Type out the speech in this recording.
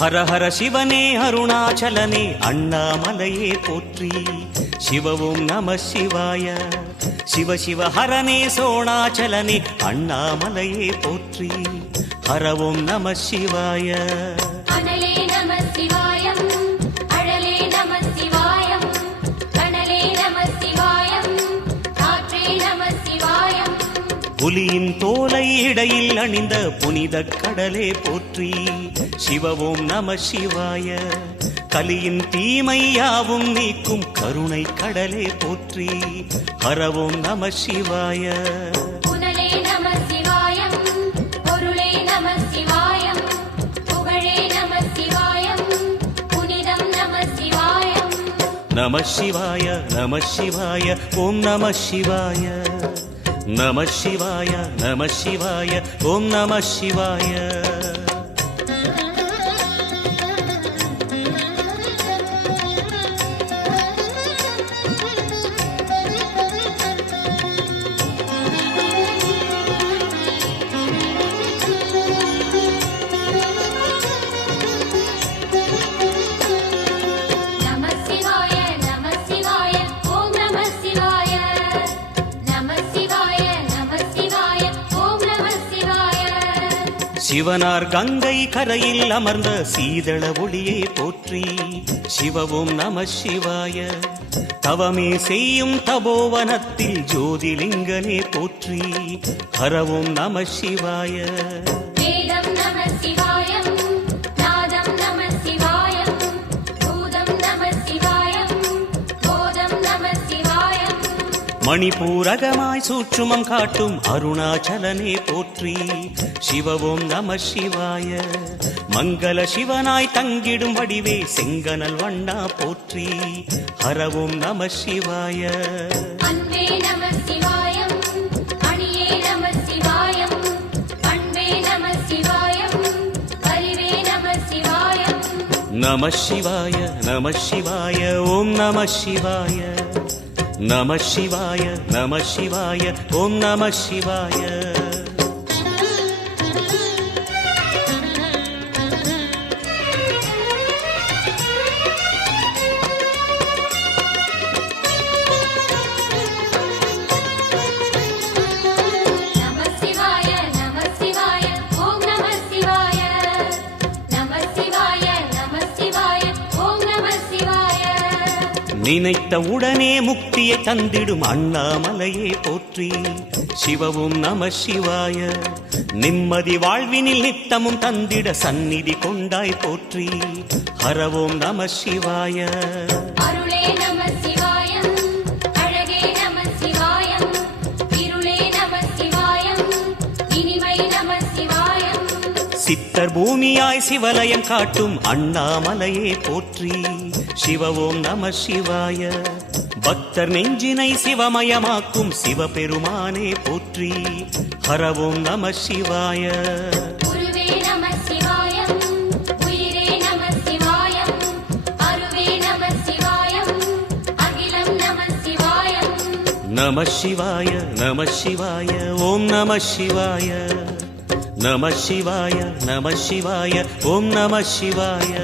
ஹர ஹர சிவனே அருணாச்சலனே அண்ணாமலையே போற்றி. சிவவும் நம சிவாய. சிவ சிவ ஹரனே சோணாச்சலனே அண்ணாமலையே போற்றி. ஹரவும் நம சிவாய. அனலே நம சிவாயம், அழலே நம சிவாயம், கனலே நம சிவாயம், காற்றே நம சிவாயம். புலியின் தோலை இடையில் அணிந்த புனித கடலே போற்றி. சிவவும் நம சிவாய. கலியின் தீமையாவும் நீக்கும் கருணை கடலே போற்றி. ஹரவும் நம சிவாய. புனலே நம சிவாயம், பொருளே நம சிவாயம், புகழே நம சிவாயம், புனிதம் நம சிவாயம். நம சிவாய நம சிவாய ஓம் நம சிவாய. நம சிவாய நம சிவாய ஓம் நம சிவாய. சிவனார் கங்கை கரையில் அமர்ந்த சீதள ஒளியே போற்றி. சிவவும் நம சிவாய. தவமே செய்யும் தபோவனத்தில் ஜோதிலிங்கனே போற்றி. ஹரவும் நம சிவாய. வேதம் நம சிவாயம், நாதம் நம சிவாயம், பூதம் நம சிவாயம், போதம் நம சிவாயம். மணிபூரகமாய் சூட்சுமம் காட்டும் அருணாச்சலனே போற்றி. சிவவும் நம சிவாய. மங்கள சிவனாய் தங்கிடும் வடிவே செங்கனல் வண்ணா போற்றி. ஹரவும் நம சிவாய. அன்பே நம சிவாயம், அணியே நம சிவாயம், பண்பே நம சிவாயம், அறிவே நம சிவாயம். நம சிவாய நம சிவாய ஓம் நம சிவாய. நம சிவாய நம சிவாய ஓம் நம சிவாய. நினைத்த உடனே முக்தியை தந்திடும் அண்ணாமலையே போற்றி. சிவவும் நம சிவாய. நிம்மதி வாழ்வினில் நித்தமும் தந்திட சந்நிதி கொண்டாய் போற்றி. ஹரவும் நம சிவாய. அருளே நம சிவாயம், அழகே நம சிவாயம், இருளே நம சிவாயம், இனிமை நம சிவாயம். சித்தர் பூமியாய் சிவலயம் காட்டும் அண்ணாமலையே போற்றி. சிவவும் நம சிவாய. பக்தர் நெஞ்சினை சிவமயமாக்கும் சிவபெருமானே போற்றி. ஹரவும் நம சிவாய. குருவே நம சிவாயம், உயிரே நம சிவாயம், அருவே நம சிவாயம், அகிலம் நம சிவாயம். நம சிவாய நம சிவாய ஓம் நம சிவாய. நம சிவாய நம சிவாய ஓம் நம சிவாய.